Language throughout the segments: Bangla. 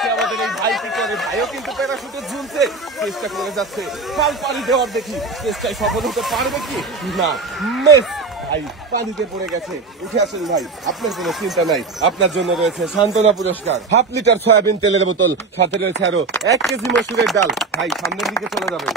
দেখি আমাদের এই ভাই কি করে। ভাইও কিন্তু প্যারাশুটে ঝুলছে, চেষ্টা করে যাচ্ছে খাল পাড়ি দেওয়ার। দেখি চেষ্টায় সফল হতে পারবে কি না। মিস। ভাই পানিতে পড়ে গেছে। উঠে আসেন ভাই, আপনার কোনো চিন্তা নাই। আপনার জন্য রয়েছে সান্ত্বনা পুরস্কার, 1/2 লিটার সয়াবিন তেলের বোতল, সাথে রয়েছে আরো 1 কেজি মসুরের ডাল। ভাই সামনের দিকে চলে যাবেন।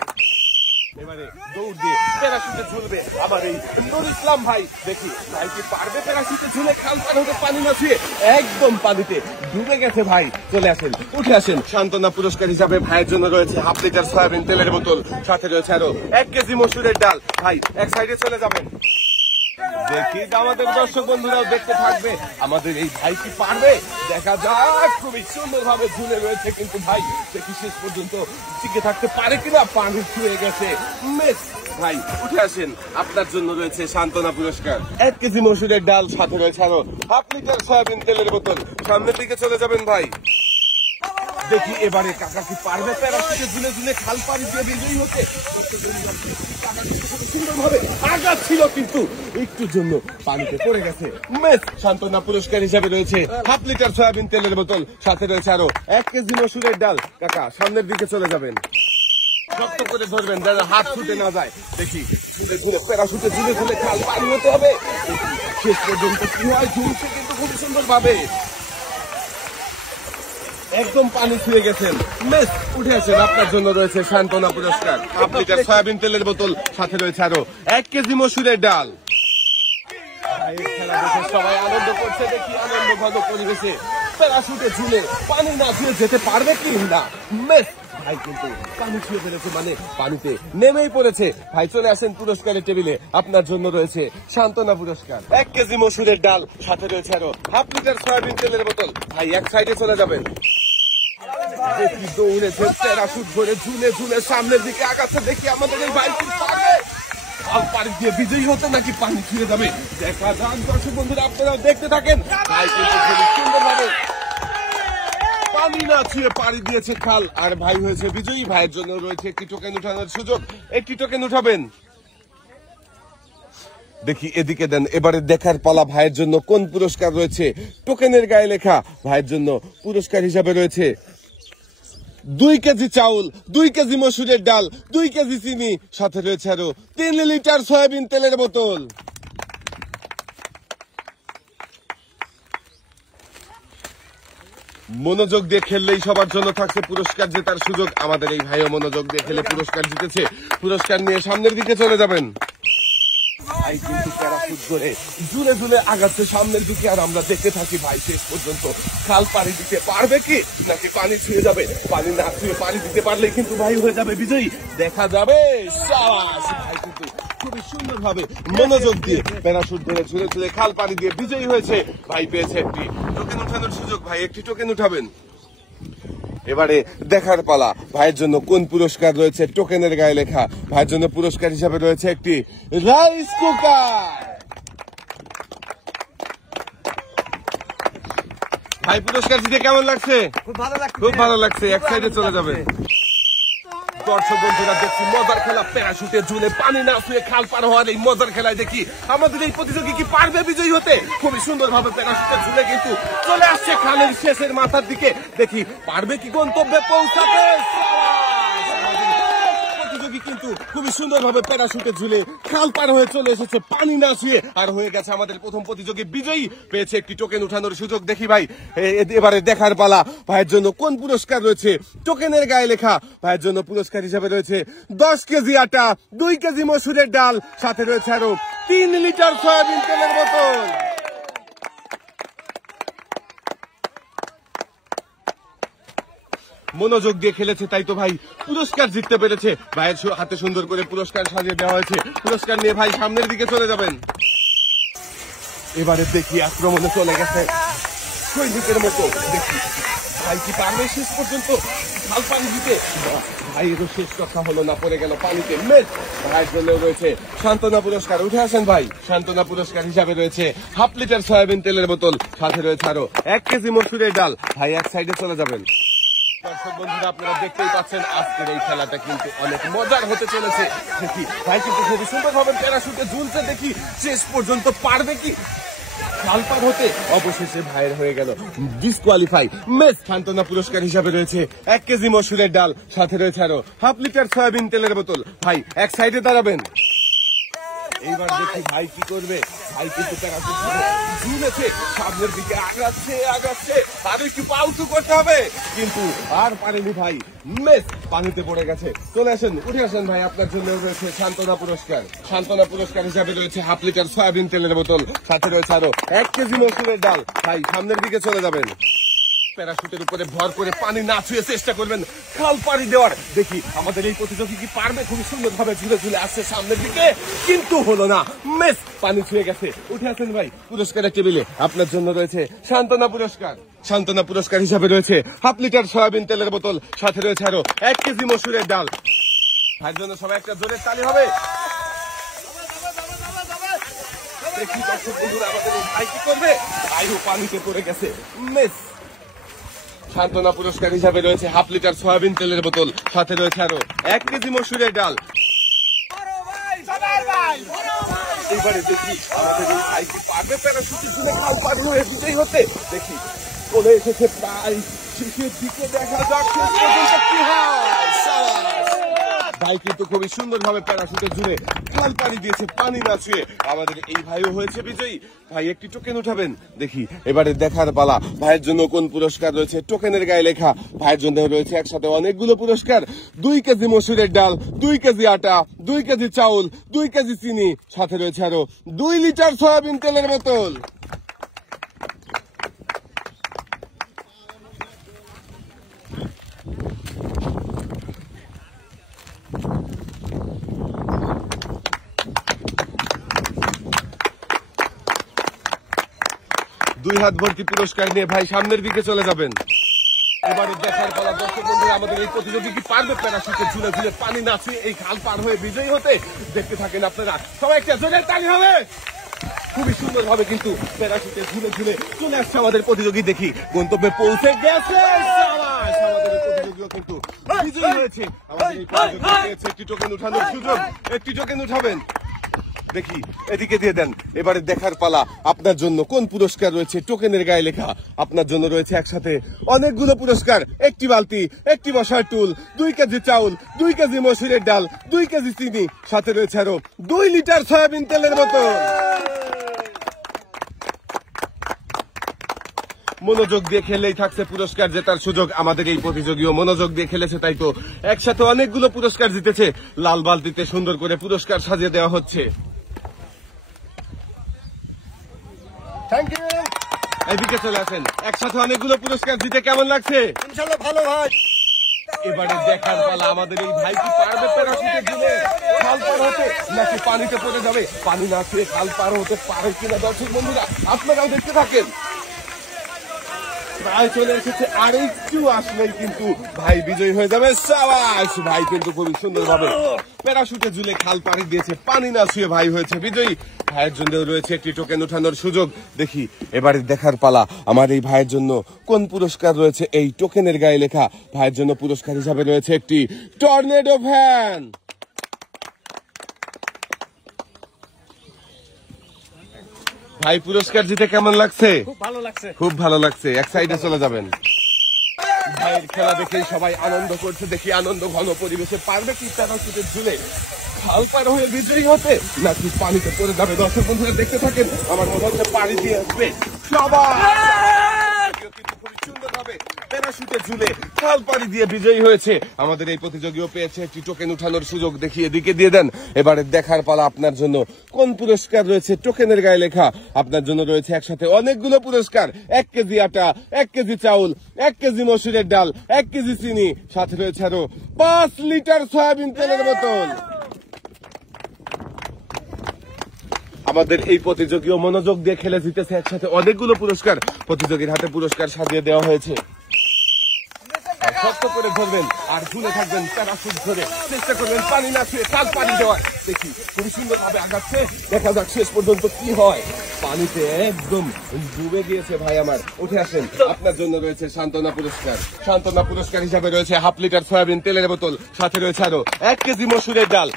এবারে দৌড় দিয়ে প্যারাশুটে ঝুলবে আমার এই নুর ইসলাম ভাই। দেখি ভাই কি পারবে প্যারাশুটে ঝুলে খাল পার হতে। পানি না ছুঁয়ে একদম পানিতে ডুবে গেছে ভাই। চলে আসেন, উঠে আসেন। সান্ত্বনা পুরস্কার হিসাবে ভাইয়ের জন্য রয়েছে 1/2 লিটার সয়াবিন তেলের বোতল, সাথে রয়েছে আরো 1 কেজি মসুরের ডাল। ভাই এক সাইডে চলে যাবেন। দেখি আমাদের দর্শক বন্ধুরাও দেখতে থাকবে আমাদের এই ভাই কি পারবে। দেখা যাক। খুবই সুন্দর ভাবে ঝুলে রয়েছে, কিন্তু ভাই দেখি শেষ পর্যন্ত টিকে থাকতে পারে কিনা। পানি ছুঁয়ে গেছে। মিস। ভাই উঠে আসেন, আপনার জন্য রয়েছে সান্ত্বনা পুরস্কার, 1 কেজি মসুরের ডাল, সাথে রয়েছে আরো 1/2 লিটার সয়াবিন তেলের বোতল। সামনের দিকে চলে যাবেন ভাই। দেখি এবারে কাকা কি পারবে প্যারাশুটে ঝুলে ঝুলে খাল পাড়ি দিয়ে বিজয়ী হতে। সুন্দরভাবে আগাচ্ছিল, কিন্তু একটুর জন্য পানিতে পড়ে গেছে। মিস। সান্ত্বনা পুরস্কার হিসাবে রয়েছে 1/2 লিটার সয়াবিন তেলের বোতল, সাথে রয়েছে আরো 1 কেজি মসুরের ডাল। কাকা সামনের দিকে চলে যাবেন। শক্ত করে ধরবেন যেন হাত ছুটে না যায়। দেখি প্যারাশুটে ঝুলে ঝুলে খাল পাড়ি হতে হবে। শেষ পর্যন্ত কি হয়, ঝুলছে কিন্তু খুব সুন্দর ভাবে। একদম পানি ছুঁয়ে গেছেন। মিস। উঠে আসেন, আপনার জন্য রয়েছে সান্ত্বনা পুরস্কার, 1/2 লিটার সয়াবিন তেলের বোতল, সাথে রয়েছে আরো 1 কেজি মসুরের ডাল। খেলা দেখে সবাই আনন্দ করছে। দেখি আনন্দ ঘন পরিবেশে প্যারাশুটে ঝুলে পানি না ছুঁয়ে যেতে পারবে কি না। মিস। ভাই কিন্তু পানি ছুঁয়ে ফেলেছে, মানে পানিতে নেমেই পড়েছে। ভাই চলে আসেন পুরস্কারের টেবিলে, আপনার জন্য রয়েছে সান্ত্বনা পুরস্কার, 1 কেজি মসুরের ডাল, সাথে রয়েছে আরো 1/2 লিটার সয়াবিন তেলের বোতল। ভাই এক সাইডে চলে যাবেন। দেখি দৌড়েছে প্যারাশুট ধরে ঝুলে ঝুলে সামনের দিকে আগাচ্ছে। দেখি আমাদের এই ভাই কি পারবে খাল পাড়ি দিয়ে বিজয়ী হতে নাকি পানি ছুঁয়ে যাবে। দেখা যাক দর্শক বন্ধুরা, আপনারাও দেখতে থাকেন। ভাই কিন্তু খুবই সুন্দরভাবে পানি না ছুঁয়ে পাড়ি দিয়েছে খাল, আর ভাই হয়েছে বিজয়ী। ভাইয়ের জন্য রয়েছে একটি টোকেন উঠানোর সুযোগ, একটি টোকেন উঠাবেন। দেখি এদিকে দেন। এবারে দেখার পালা ভাইয়ের জন্য কোন পুরস্কার রয়েছে। টোকেনের গায়ে লেখা ভাইয়ের জন্য পুরস্কার হিসাবে রয়েছে 2 কেজি চাউল, 2 কেজি মসুরের ডাল, 2 কেজি চিনি, সাথে রয়েছে আরো 3 লিটার সয়াবিন তেলের বোতল। মনোযোগ দিয়ে খেললেই সবার জন্য থাকছে পুরস্কার জেতার সুযোগ। আমাদের এই ভাইও মনোযোগ দিয়ে খেলে পুরস্কার জিতেছে। পুরস্কার নিয়ে সামনের দিকে চলে যাবেন। ভাই কিন্তু প্যারাশুট ধরে ঝুলে ঝুলে আগাচ্ছে সামনের দিকে, আর আমরা দেখতে থাকি ভাই শেষ পর্যন্ত খাল পাড়ি দিতে পারবে কি নাকি পানি ছুঁয়ে যাবে। পানি না ছুঁয়ে পাড়ি দিতে পারলে কিন্তু ভাই হয়ে যাবে বিজয়ী। দেখা যাবে। সাবাস। ভাই কিন্তু খুবই সুন্দর ভাবে মনোযোগ দিয়ে প্যারাশুট ধরে ঝুলে ঝুলে খাল পাড়ি দিয়ে বিজয়ী হয়েছে। ভাই পেয়েছে একটি টোকেন উঠানোর সুযোগ। ভাই একটি টোকেন উঠাবেন। এবারে দেখার পালা ভাইয়ের জন্য কোন পুরস্কার রয়েছে। টোকেনের গায়ে লেখা ভাইয়ের জন্য পুরস্কার হিসাবে রয়েছে একটি রাইস কুকার। ভাই পুরস্কার জিতে কেমন লাগছে? খুব ভালো লাগছে। এক সাইডে চলে যাবে। দর্শক বন্ধুরা দেখছি মজার খেলা, প্যারাশুটে ঝুলে পানি না ছুঁয়ে খাল পার হওয়ার এই মজার খেলায় দেখি আমাদের এই প্রতিযোগী কি পারবে বিজয়ী হতে। খুবই সুন্দর ভাবে প্যারাশুটে ঝুলে কিন্তু চলে আসছে খালের শেষের মাথার দিকে। দেখি পারবে কি গন্তব্যে পৌঁছাতে। প্রতিযোগী কিন্তু খুবই সুন্দর ভাবে প্যারাশুটে ঝুলে খাল পার হয়ে চলে এসেছে পানি না ছুঁয়ে, আর হয়ে গেছে আমাদের প্রথম প্রতিযোগী বিজয়ী। পেয়েছে একটি টোকেন উঠানোর সুযোগ। দেখি ভাই এবারে দেখার পালা ভাইয়ের জন্য কোন পুরস্কার রয়েছে। টোকেনের গায়ে লেখা ভাইয়ের জন্য পুরস্কার হিসেবে রয়েছে 10 কেজি আটা, 2 কেজি মসুরের ডাল, সাথে রয়েছে আরো 3 লিটার সয়াবিন তেলের বোতল। মনোযোগ দিয়ে খেলেছে, তাই তো ভাই পুরস্কার জিততে পেরেছে। ভাইয়ের হাতে সুন্দর করে পুরস্কার সাজিয়ে দেওয়া হয়েছে। পুরস্কার নিয়ে ভাই সামনের দিকে চলে যাবেন। এবারে দেখি আক্রমণে চলে গেছে সৈনিকের মতো। দেখি ভাই কি পারবে শেষ পর্যন্ত খাল পানি দিতে। ভাইয়েরও শেষ কথা হলো না, পড়ে গেল পানিতে। মেস। ভাইয়ের জন্য রয়েছে সান্ত্বনা পুরস্কার। উঠে আসেন ভাই। সান্ত্বনা পুরস্কার হিসাবে রয়েছে 1/2 লিটার সয়াবিন তেলের বোতল, সাথে রয়েছে আরো 1 কেজি মসুরের ডাল। ভাই এক সাইডে চলে যাবেন। দর্শক বন্ধুরা আপনারা দেখতেই পাচ্ছেন আজকের এই খেলাটা কিন্তু অনেক মজার হতে চলেছে। দেখি ভাই কিন্তু খুবই সুন্দর ভাবে প্যারাশুটে ঝুলছে। দেখি শেষ পর্যন্ত পারবে কি খাল পার হতে অবশেষে ভাইয়ের হয়ে গেল ডিসকোয়ালিফাই। মেস সান্ত্বনা পুরস্কার হিসাবে রয়েছে 1 কেজি মসুরের ডাল, সাথে রয়েছে আরো হাফ লিটার সয়াবিন তেলের বোতল। ভাই এক সাইডে দাঁড়াবেন। এইবার দেখি ভাই কি করবে। ভাই কিন্তু ঝুলেছে, সামনের দিকে আগাচ্ছে আর একটু পাউচু করতে হবে, কিন্তু আর পারেনি ভাই। মেস পানিতে পড়ে গেছে। চলে আসেন, উঠে আসেন ভাই, আপনার জন্য রয়েছে সান্ত্বনা পুরস্কার। সান্ত্বনা পুরস্কার হিসাবে রয়েছে হাফ লিটার সয়াবিন তেলের বোতল, সাথে রয়েছে আরো 1 কেজি মসুরের ডাল। ভাই সামনের দিকে চলে যাবেন। প্যারাশুটের উপরে ভর করে পানি না ছুঁয়ে চেষ্টা করবেন খাল পাড়ি দেওয়ার। দেখি আমাদের এই প্রতিযোগী কি পারবে। খুবই সুন্দর ভাবে ঝুলে ঝুলে আসছে সামনের দিকে, কিন্তু হলো না। মেস পানি ছুঁয়ে গেছে। উঠে আসেন ভাই, পুরস্কারের টেবিলে আপনার জন্য রয়েছে সান্ত্বনা পুরস্কার। সান্ত্বনা পুরস্কার হিসাবে রয়েছে হাফ লিটার সয়াবিন তেলের বোতল, সাথে রয়েছে আরো 1 কেজি মসুরের ডাল। ভাইয়ের জন্য সবাই একটা জোরে তালি হবে। দেখি দর্শক বন্ধুরা আমাদের এই ভাই কি করবে। ভাইও পানিতে পড়ে গেছে। মেস সান্ত্বনা পুরস্কার হিসাবে রয়েছে হাফ লিটার সয়াবিন তেলের বোতল, সাথে রয়েছে আরো 1 কেজি মসুরের ডাল। এবারে দেখি আমাদের এই ভাই কি পারবে প্যারাশুটে ঝুলে খাল পার হয়ে বিজয়ী হতে। দেখি চলে এসেছে প্রায় শেষের দিকে, দেখা যাক শেষ পর্যন্ত কি হয়। ভাই কিন্তু খুবই সুন্দর ভাবে প্যারাশুটে ঝুলে খাল পানি দিয়েছে, পানি না ছুঁয়ে। আমাদের এই ভাইও হয়েছে বিজয়ী। ভাই একটি টোকেন উঠাবেন। দেখি এবারে দেখার পালা ভাইয়ের জন্য কোন পুরস্কার রয়েছে। টোকেনের গায়ে লেখা ভাইয়ের জন্য রয়েছে একসাথে অনেকগুলো পুরস্কার। 2 কেজি মসুরের ডাল, 2 কেজি আটা, 2 কেজি চাউল, 2 কেজি চিনি, সাথে রয়েছে আরো 2 লিটার সয়াবিন তেলের বোতল। দুই হাত ভর্তি পুরস্কার নিয়ে ভাই সামনের দিকে চলে যাবেন। এবারে দেখার পালা দর্শক বন্ধুরা আমাদের এই প্রতিযোগী কি পারবে প্যারাশুটে ঝুলে ঝুলে পানি না ছুঁয়ে এই খাল পার হয়ে বিজয়ী হতে। দেখতে থাকেন আপনারা, সবাই একটা জোরে তালি হবে। খুবই সুন্দর ভাবে কিন্তু প্যারাশুটে ঝুলে ঝুলে চলে আসছে আমাদের প্রতিযোগী। দেখি গন্তব্যে পৌঁছে গেছে। আমাদের প্রতিযোগীও কিন্তু বিজয়ী হয়েছে। আমাদের এই প্রতিযোগী পেয়েছে একটি টোকেন উঠানোর সুযোগ। একটি টোকেন উঠাবেন। দেখি এদিকে দিয়ে দেন। এবারে দেখার পালা আপনার জন্য কোন পুরস্কার রয়েছে। টোকেনের গায়ে লেখা আপনার জন্য রয়েছে একসাথে অনেকগুলো পুরস্কার। একটি বালতি, একটি বসার টুল, 2 কেজি চাউল, 2 কেজি মসুরের ডাল, 2 কেজি চিনি, সাথে রয়েছে আরো 2 লিটার সয়াবিন তেলের বোতল। মনোযোগ দিয়ে খেললেই থাকছে পুরস্কার জেতার সুযোগ। আমাদের এই প্রতিযোগীও মনোযোগ দিয়ে খেলেছে, তাই তো একসাথে অনেকগুলো পুরস্কার জিতেছে। লাল বালতিতে সুন্দর করে পুরস্কার সাজিয়ে দেওয়া হচ্ছে। Thank you. এদিকে চলে আসেন। একসাথে অনেকগুলো পুরস্কার জিতে কেমন লাগছে? ইনশাআল্লাহ ভালো ভাই। এবারে দেখার পালা আমাদের এই ভাই কি পারবে প্যারাশুটে ঝুলে খাল পার হতে, নাকি পানিতে পড়ে যাবে। পানি না খেয়ে খাল পার হতে পারে কিনা দর্শক বন্ধুরা আপনারাও দেখতে থাকেন। প্রায় চলে এসেছে, আর একটু আসলেই কিন্তু ভাই বিজয়ী হয়ে যাবে। সাবাস! ভাই কিন্তু খুবই সুন্দর ভাবে প্যারাশুটে ঝুলে খাল পাড়ি দিয়েছে, পানি না ছুঁয়ে ভাই হয়েছে বিজয়ী। ভাইয়ের জন্য রয়েছে একটি টোকেন উঠানোর সুযোগ। দেখি এবারে দেখার পালা আমার এই ভাইয়ের জন্য কোন পুরস্কার রয়েছে। এই টোকেনের গায়ে লেখা ভাইয়ের জন্য পুরস্কার হিসাবে রয়েছে একটি টর্নেডো ফ্যান। ভাই পুরস্কার জিতে কেমন লাগছে? খুব ভালো লাগছে। খুব ভালো লাগছে। এক সাইডে চলে যাবেন। ভাইয়ের খেলা দেখেই সবাই আনন্দ করছে। দেখি আনন্দ ঘন পরিবেশে পারবে কি প্যারাশুটে ঝুলে খাল পার হয়ে বিজয়ী হতে, নাকি পানিতে পড়ে যাবে। দর্শক বন্ধুরা দেখতে থাকেন। আমার মনে হচ্ছে পানি দিয়ে আসবে সবাই। খুবই সুন্দর ভাবে প্যারাশুটে ঝুলে খাল পাড়ি দিয়ে বিজয়ী হয়েছে। আমাদের এই প্রতিযোগীও পেয়েছে একটি টোকেন উঠানোর সুযোগ। দেখি এদিকে দিয়ে দেন। এবারে দেখার পালা আপনার জন্য কোন পুরস্কার রয়েছে। টোকেনের গায়ে লেখা আপনার জন্য রয়েছে একসাথে অনেকগুলো পুরস্কার। 1 কেজি আটা, 1 কেজি চাউল, 1 কেজি মসুরের ডাল, 1 কেজি চিনি, সাথে রয়েছে আরো 5 লিটার সয়াবিন তেলের বোতল। আমাদের এই প্রতিযোগীও মনোযোগ দিয়ে খেলে জিতেছে একসাথে অনেকগুলো পুরস্কার। প্রতিযোগীর হাতে পুরস্কার সাজিয়ে দেওয়া হয়েছে। শক্ত করে ধরবেন আর ঝুলে থাকবেন প্যারাশুট ধরে। চেষ্টা করবেন পানি না ছুঁয়ে খাল পানি দেওয়ার। দেখি খুবই সুন্দর ভাবে আগাচ্ছে। দেখা যাক শেষ পর্যন্ত কি হয়। পানিতে একদম ডুবে গিয়েছে ভাই আমার। উঠে আসেন। আপনার জন্য রয়েছে সান্ত্বনা পুরস্কার। সান্ত্বনা পুরস্কার হিসাবে রয়েছে হাফ লিটার সয়াবিন তেলের বোতল, সাথে রয়েছে আরো 1 কেজি মসুরের ডাল।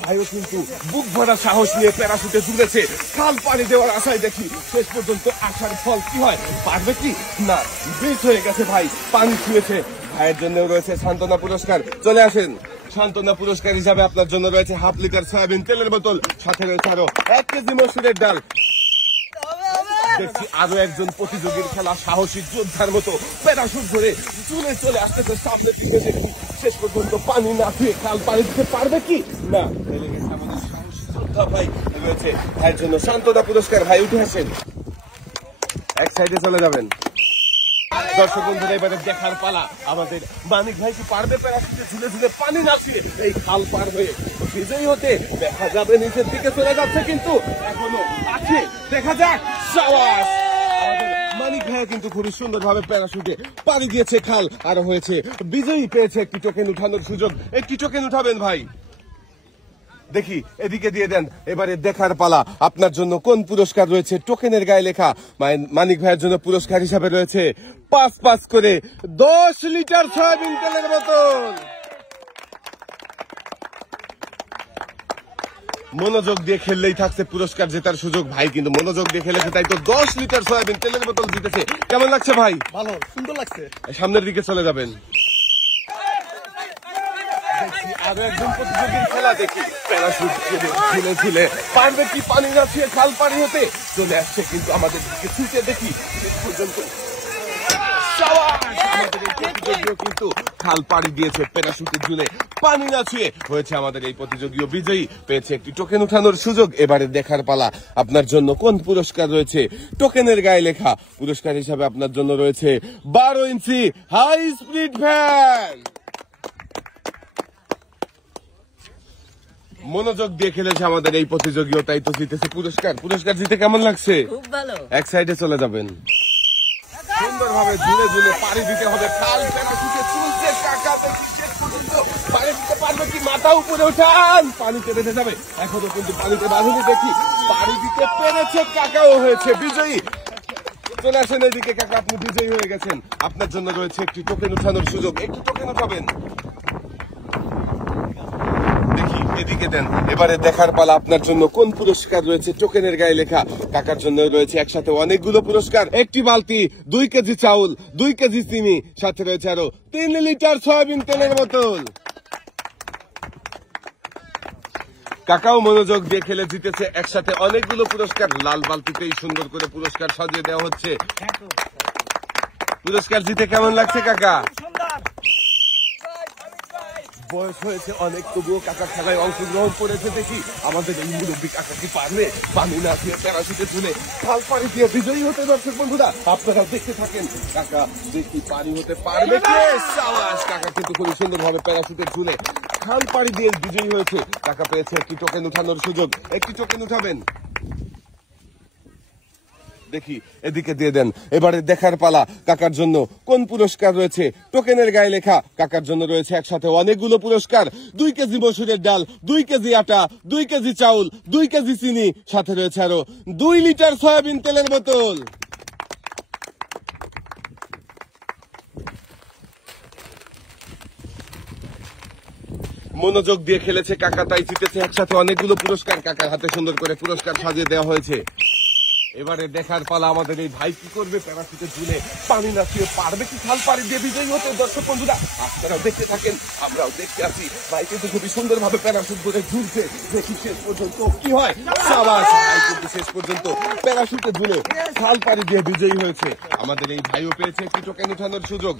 ভাইও কিন্তু বুক ভরা সাহস নিয়ে প্যারাশুটে ঝুলেছে। খাল পাড়ি দেওয়ার আশায় দেখি শেষ পর্যন্ত আসার ফল কি হয়, পারবে কি না, বেশ হয়ে গেছে ভাই, পানি ছুঁয়েছে। ভাইয়ের জন্য রয়েছে সান্ত্বনা পুরস্কার, চলে আসেন। সান্ত্বনা পুরস্কার হিসাবে আপনার জন্য রয়েছে 1/2 লিটার সয়াবিন তেলের বোতল, সাথে রয়েছে আরো 1 কেজি মসুরের ডাল। দেখছি আরো একজন প্রতিযোগীর খেলা সাহসী যোদ্ধার মতো প্যারাশুট ধরে চলে আসতেছে সামনের দিকে। দেখি শেষ পর্যন্ত পানি না খেয়ে খাল পানি দিতে পারবে কি না। আমাদের সাহসী যোদ্ধা ভাই রয়েছে, ভাইয়ের জন্য সান্ত্বনা পুরস্কার। ভাই উঠে আসেন, এক সাইডে চলে যাবেন। দর্শক বন্ধুরা, এবারে দেখার পালা আমাদের মানিক ভাই কি পারবে প্যারাশুটে ঝুলে ঝুলে পানি না ছুঁয়ে এই খাল পার হয়ে বিজয়ী হতে। দেখা যাবে নিচের দিকে চলে যাচ্ছে, কিন্তু এখনো আছে, দেখা যাক। সাবাস, আমাদের মানিক ভাই কিন্তু খুবই সুন্দর ভাবে প্যারাশুটে পানি দিয়েছে খাল আর হয়েছে বিজয়ী, পেয়েছে একটি টোকেন উঠানোর সুযোগ। একটি টোকেন উঠাবেন ভাই, দেখি এদিকে দিয়ে দেন। এবারে দেখার পালা আপনার জন্য কোন পুরস্কার রয়েছে। টোকেনের গায়ে লেখা মানিক ভাইয়ের জন্য পুরস্কার হিসাবে রয়েছে 5 করে 10 লিটার সয়াবিন তেলের বোতল। মনোযোগ দিয়ে খেললেই থাকছে পুরস্কার জেতার সুযোগ। ভাই কিন্তু মনোযোগ দিয়ে খেলেছে, তাই তো 10 লিটার সয়াবিন তেলের বোতল জিতেছে। কেমন লাগছে ভাই? ভালো, সুন্দর লাগছে। সামনের দিকে চলে যাবেন। আরো একজন প্রতিযোগীর খেলা দেখি, প্যারাশুট ঝুলে ঝুলে পারবে কি পানি না ছুঁয়ে খাল পানি হতে। চলে আসছে কিন্তু আমাদের দিকে ছুটে, দেখি শেষ পর্যন্ত আমাদের এই প্রতিযোগীও কিন্তু খাল পাড়ি দিয়েছে প্যারাশুটে ঝুলে পানি না ছুঁয়ে। হয়েছে আমাদের এই প্রতিযোগীও বিজয়ী, পেয়েছে একটি টোকেন উঠানোর সুযোগ। এবারে দেখার পালা আপনার জন্য কোন পুরস্কার রয়েছে। টোকেনের গায়ে লেখা পুরস্কার হিসাবে আপনার জন্য রয়েছে 12 ইঞ্চি হাই স্পিড ফ্যান। মনোযোগ দিয়ে খেলেছে আমাদের এই প্রতিযোগীও, তাই তো জিতেছে পুরস্কার। পুরস্কার জিতে কেমন লাগছে? খুব ভালো। এক সাইডে চলে যাবেন। সুন্দরভাবে ঝুলে ঝুলে পানি দিতে হবে খাল প্যারাশুটে চলছে। কাকা দেখি শেষ পর্যন্ত পানি দিতে পারবে কি, মাথা উপরে উঠান, পানিতে বেঁধে যাবে। এখনো কিন্তু পানিতে বাঁধুনি, দেখি পানি দিতে পেরেছে, কাকাও হয়েছে বিজয়ী। চলে আসেন এদিকে কাকা, আপনি বিজয়ী হয়ে গেছেন। আপনার জন্য রয়েছে একটি টোকেন উঠানোর সুযোগ, একটি টোকেন উঠাবেন। দেখি এদিকে দেন। এবারে দেখার পালা আপনার জন্য কোন পুরস্কার রয়েছে। টোকেনের গায়ে লেখা কাকার জন্য রয়েছে একসাথে অনেকগুলো পুরস্কার। 1টি বালতি, 2 কেজি চাউল, 2 কেজি চিনি, সাথে রয়েছে আরো 3 লিটার সয়াবিন তেলের বোতল। কাকাও মনোযোগ দিয়ে খেলে জিতেছে একসাথে অনেকগুলো পুরস্কার। লাল বালতিতেই সুন্দর করে পুরস্কার সাজিয়ে দেওয়া হচ্ছে। পুরস্কার জিতে কেমন লাগছে কাকা? বয়স হয়েছে অনেক, তবুও কাকার খেলায় অংশগ্রহণ করেছে। দেখি আমাদের এই মুরব্বী কাকা কি পারবে পানি না দিয়ে প্যারাশুটে ঝুলে খাল পাড়ি দিয়ে বিজয়ী হতে। দর্শক বন্ধুরা, আপনারাও দেখতে থাকেন কাকা দেখি পানি হতে পারবে কি। সাবাস, কাকা কিন্তু খুবই সুন্দর ভাবে প্যারাশুটে ঝুলে খাল পাড়ি দিয়ে বিজয়ী হয়েছে। কাকা পেয়েছে একটি টোকেন উঠানোর সুযোগ, একটি টোকেন উঠাবেন। দেখি এদিকে দিয়ে দেন। এবারে দেখার পালা কাকার জন্য কোন পুরস্কার রয়েছে। টোকেনের গায়ে লেখা কাকার জন্য রয়েছে একসাথে অনেকগুলো পুরস্কার। 2 কেজি মসুরের ডাল, 2 কেজি আটা, 2 কেজি চাউল, 2 কেজি চিনি, সাথে রয়েছে আরো 2 লিটার সয়াবিন তেলের বোতল। মনোযোগ দিয়ে খেলেছে কাকা, তাই জিতেছে একসাথে অনেকগুলো পুরস্কার। কাকার হাতে সুন্দর করে পুরস্কার সাজিয়ে দেওয়া হয়েছে। এবারে দেখার পালা আমাদের এই ভাই কি করবে প্যারাশুটে ঝুলে পানি না ছুঁয়ে পারবে কি খাল পাড়ি দিয়ে বিজয়ী হতে। দর্শক বন্ধুরা, আপনারাও দেখতে থাকেন, আমরাও দেখতে আছি। ভাই কিন্তু খুবই সুন্দর ভাবে প্যারাশুট ধরে ঝুলছে, দেখি শেষ পর্যন্ত কি হয়। সাবাস, ভাই কিন্তু শেষ পর্যন্ত প্যারাশুটে ঝুলে খাল পাড়ি দিয়ে বিজয়ী হয়েছে। আমাদের এই ভাইও পেয়েছে একটি টোকেন উঠানোর সুযোগ।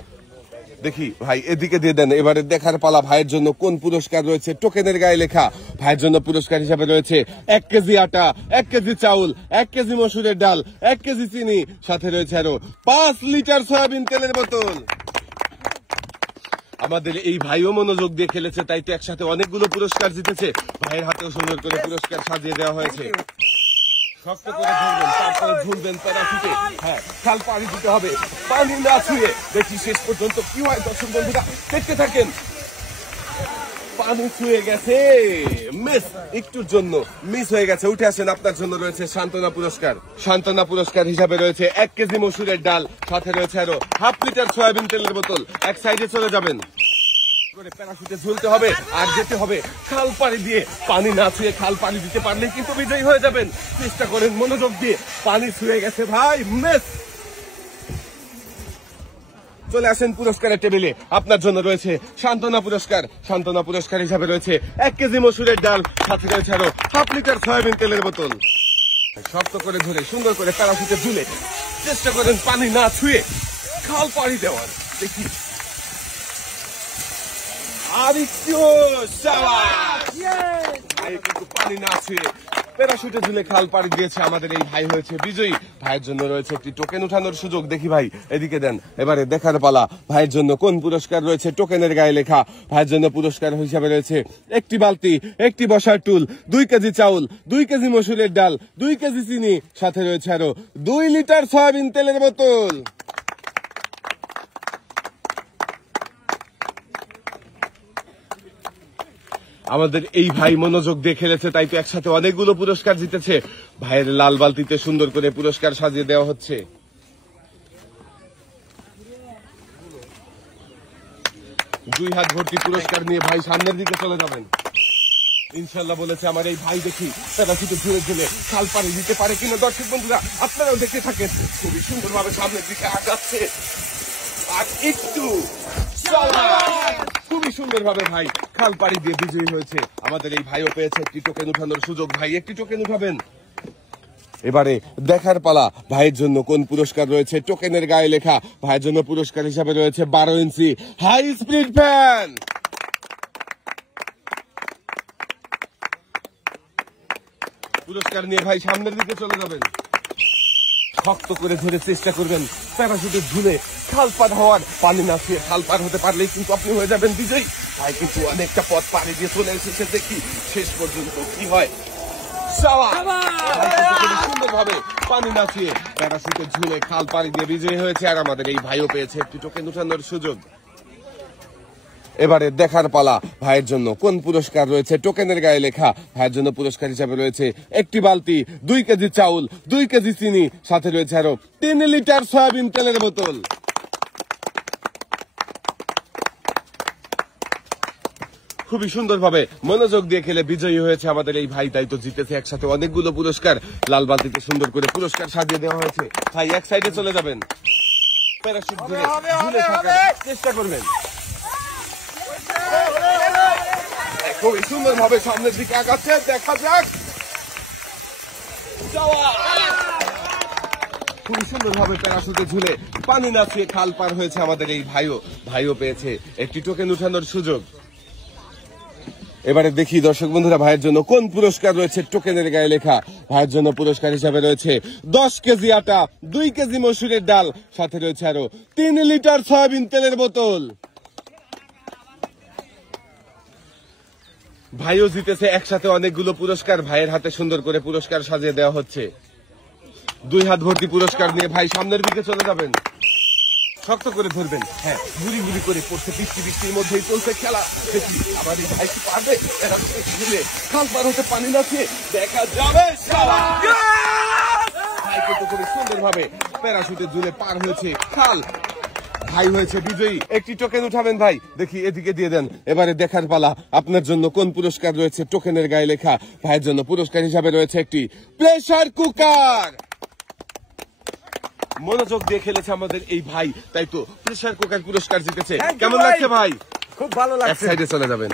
দেখি ভাই এদিকে দিয়ে দেন। এবারে দেখার পালা ভাইয়ের জন্য কোন পুরস্কার রয়েছে। টোকেনের গায়ে লেখা ভাইয়ের জন্য পুরস্কার হিসাবে রয়েছে 1 কেজি আটা, 1 কেজি চাউল, 1 কেজি মসুরের ডাল, 1 কেজি চিনি, সাথে রয়েছে আরো 5 লিটার সয়াবিন তেলের বোতল। আমাদের এই ভাইও মনোযোগ দিয়ে খেলেছে, তাই তো একসাথে অনেকগুলো পুরস্কার জিতেছে। ভাইয়ের হাতেও সুন্দর করে পুরস্কার সাজিয়ে দেওয়া হয়েছে। শক্ত করে ধরবেন, তারপরে ঝুলবেন প্যারাশুটে। হ্যাঁ, খাল পানি দিতে হবে পানি না ছুঁয়ে। দেখি শেষ পর্যন্ত কি হয়। দর্শক বন্ধুরা দেখতে থাকেন। পানি ছুঁয়ে গেছে, মিস, একটুর জন্য মিস হয়ে গেছে। উঠে আসেন, আপনার জন্য রয়েছে সান্ত্বনা পুরস্কার। সান্ত্বনা পুরস্কার হিসাবে রয়েছে 1 কেজি মসুরের ডাল, সাথে রয়েছে আরো 1/2 লিটার সয়াবিন তেলের বোতল। এক সাইডে চলে যাবেন। করে প্যারাশুটে ঝুলতে হবে আর যেতে হবে খাল পাড়ি দিয়ে। পানি না ছুঁয়ে খাল পাড়ি দিতে পারলে কিন্তু বিজয়ী হয়ে যাবেন। চেষ্টা করেন মনোযোগ দিয়ে। পানি ছুঁয়ে গেছে ভাই, মিস। চলে আসেন পুরস্কারের টেবিলে। আপনার জন্য রয়েছে সান্ত্বনা পুরস্কার। সান্ত্বনা পুরস্কার হিসাবে রয়েছে 1 কেজি মসুরের ডাল, সাথে রয়েছে আরো 1/2 লিটার সয়াবিন তেলের বোতল। শক্ত করে ধরে সুন্দর করে প্যারাশুটে ঝুলে চেষ্টা করেন পানি না ছুঁয়ে খাল পাড়ি দেওয়ার। দেখি আর একটু কিন্তু পানি না ছুঁয়ে প্যারাশুটে ঝুলে খাল পাড়ি দিয়েছে আমাদের এই ভাই, হয়েছে বিজয়ী। ভাইয়ের জন্য রয়েছে একটি টোকেন উঠানোর সুযোগ। দেখি ভাই, এদিকে দেন। এবারে দেখার পালা ভাইয়ের জন্য কোন পুরস্কার রয়েছে। টোকেনের গায়ে লেখা। ভাইয়ের জন্য পুরস্কার হিসাবে রয়েছে 1টি বালতি, 1টি বসার টুল, 2 কেজি চাউল, 2 কেজি মসুরের ডাল, 2 কেজি চিনি, সাথে রয়েছে আরো 2 লিটার সয়াবিন তেলের বোতল। আমাদের এই ভাই মনোযোগ দিয়ে খেলেছে, তাই তো একসাথে অনেকগুলো পুরস্কার জিতেছে। ভাইয়ের লাল বালতিতে সুন্দর করে পুরস্কার সাজিয়ে দেওয়া হচ্ছে। 2 হাত ভর্তি পুরস্কার নিয়ে ভাই সামনের দিকে চলে যাবেন ইনশাল্লাহ বলেছে আমার এই ভাই। দেখি প্যারাশুটে ঝুলে ঝুলে খাল পাড়ি দিতে পারে কিনা। দর্শক বন্ধুরা, আপনারাও দেখে থাকেন। খুবই সুন্দরভাবে সামনের দিকে আগাচ্ছে আর একটু খুবই সুন্দরভাবে ভাই খাল পাড়ি দিয়ে বিজয়ী হয়েছে আমাদের এই ভাইও পেয়েছে একটি টোকেন উঠানোর সুযোগ। ভাই, একটি টোকেন উঠাবেন। এবারে দেখার পালা ভাইয়ের জন্য কোন পুরস্কার রয়েছে। টোকেনের গায়ে লেখা। ভাইয়ের জন্য পুরস্কার হিসাবে রয়েছে 12 ইঞ্চি হাই স্পিড ফ্যান। পুরস্কার নিয়ে ভাই সামনের দিকে চলে যাবেন। শক্ত করে ধরে চেষ্টা করবেন প্যারাশুটে ঝুলে খাল পার হওয়ার। পানি না ছুঁয়ে খাল পার হতে পারলেই কিন্তু আপনি হয়ে যাবেন বিজয়ী। ভাই কিন্তু অনেকটা পথ পাড়ি দিয়ে চলে এসেছে। দেখি শেষ পর্যন্ত কি হয়। সুন্দরভাবে পানি না ছুঁয়ে প্যারাশুটে ঝুলে খাল পাড়ি দিয়ে বিজয়ী হয়েছে আর আমাদের এই ভাইও পেয়েছে একটি টোকেন উঠানোর সুযোগ। এবারে দেখার পালা ভাইয়ের জন্য কোন পুরস্কার রয়েছে। টোকেনের গায়ে লেখা। ভাইয়ের জন্য পুরস্কার হিসাবে রয়েছে 1টি বালতি, 2 কেজি চাউল, 2 কেজি চিনি, সাথে রয়েছে আরো 3 লিটার সয়াবিন তেলের বোতল। খুবই সুন্দরভাবে মনোযোগ দিয়ে খেলে বিজয়ী হয়েছে আমাদের এই ভাই, তাই তো জিতেছে একসাথে অনেকগুলো পুরস্কার। লাল বালতিতে সুন্দর করে পুরস্কার সাজিয়ে দেওয়া হয়েছে। ভাই, এক সাইডে চলে যাবেন। প্যারাশুট ধরে ঝুলে থাকার চেষ্টা করবেন। খুবই সুন্দর ভাবে সামনের দিকে আগাচ্ছে। দেখা যাক। খুবই সুন্দর ভাবে প্যারাশুটে ঝুলে পানি না ছুঁয়ে খাল পার হয়েছে আমাদের এই ভাইও পেয়েছে একটি টোকেন উঠানোর সুযোগ। এবারে দেখি দর্শক বন্ধুরা ভাইয়ের জন্য কোন পুরস্কার রয়েছে। টোকেনের গায়ে লেখা। ভাইয়ের জন্য পুরস্কার হিসাবে রয়েছে 10 কেজি আটা, 2 কেজি মসুরের ডাল, সাথে রয়েছে আরো 3 লিটার সয়াবিন তেলের বোতল। ভাইও জিতেছে একসাথে অনেকগুলো পুরস্কার। ভাইয়ের হাতে সুন্দর করে পুরস্কার সাজিয়ে দেওয়া হচ্ছে। 2 হাত ভর্তি পুরস্কার নিয়ে ভাই সামনের দিকে চলে যাবেন। শক্ত করে ধরবেন। হ্যাঁ, গুড়ি গুড়ি করে পড়ছে। বৃষ্টির মধ্যেই চলছে খেলা। দেখি আমার এই ভাই কি পারবে খাল পার হতে পানি না খেয়ে। দেখা যাবে। ভাই কিন্তু খুবই সুন্দর ভাবে প্যারাশুটে ঝুলে পার হয়েছে খাল। ভাই হয়েছে বিজয়ী। একটি টোকেন উঠাবেন ভাই। দেখি এদিকে দিয়ে দেন। এবারে দেখার পালা আপনার জন্য কোন পুরস্কার রয়েছে। টোকেনের গায়ে লেখা। ভাইয়ের জন্য পুরস্কার হিসাবে রয়েছে একটি প্রেসার কুকার। মনোযোগ দিয়ে খেলেছে আমাদের এই ভাই, তাই তো প্রেসার কুকার পুরস্কার জিতেছে। কেমন লাগছে ভাই? খুব ভালো লাগছে। এক সাইডে চলে যাবেন।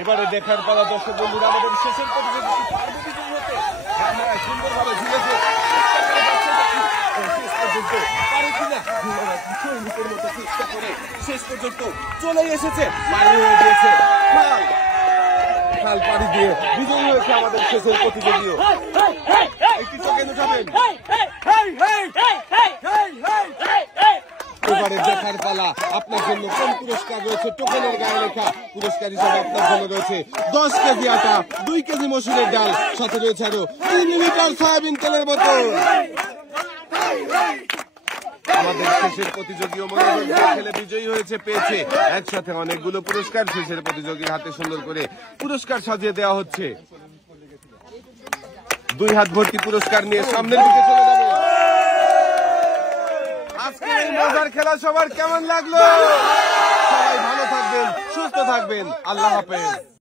এবারে দেখার পালা দর্শক বন্ধুরা আমাদের শেষের প্রতিযোগিতা পারবে বিজয়ী হতে। হ্যাঁ, সুন্দরভাবে ঝুলেছে। শেষ পর্যন্ত চলে এসেছে। পানি হয়ে গিয়েছে খাল পাড়ি দিয়ে বিজয়ী হয়েছে আমাদের শেষের প্রতিযোগীও। একটি টোকেন উঠাবেন। এবারে দেখার পালা আপনার জন্য কোন পুরস্কার রয়েছে। টোকেনের গায়ে লেখা। পুরস্কার হিসাবে আপনার জন্য রয়েছে 10 কেজি আটা, 2 কেজি মসুরের ডাল, সাথে রয়েছে আরো 3 লিটার সয়াবিন তেলের বোতল। আমাদের শেষের প্রতিযোগীও মনোযোগ দিয়ে খেলে বিজয়ী হয়েছে, পেয়েছে একসাথে অনেকগুলো পুরস্কার। শেষের প্রতিযোগীর হাতে সুন্দর করে পুরস্কার সাজিয়ে দেওয়া হচ্ছে। 2 হাত ভর্তি পুরস্কার নিয়ে সামনের দিকে চলে যাবে। আজকের এই মজার খেলা সবার কেমন লাগলো? সবাই ভালো থাকবে। থাকবেন, সুস্থ থাকবেন। আল্লাহ হাফেজ।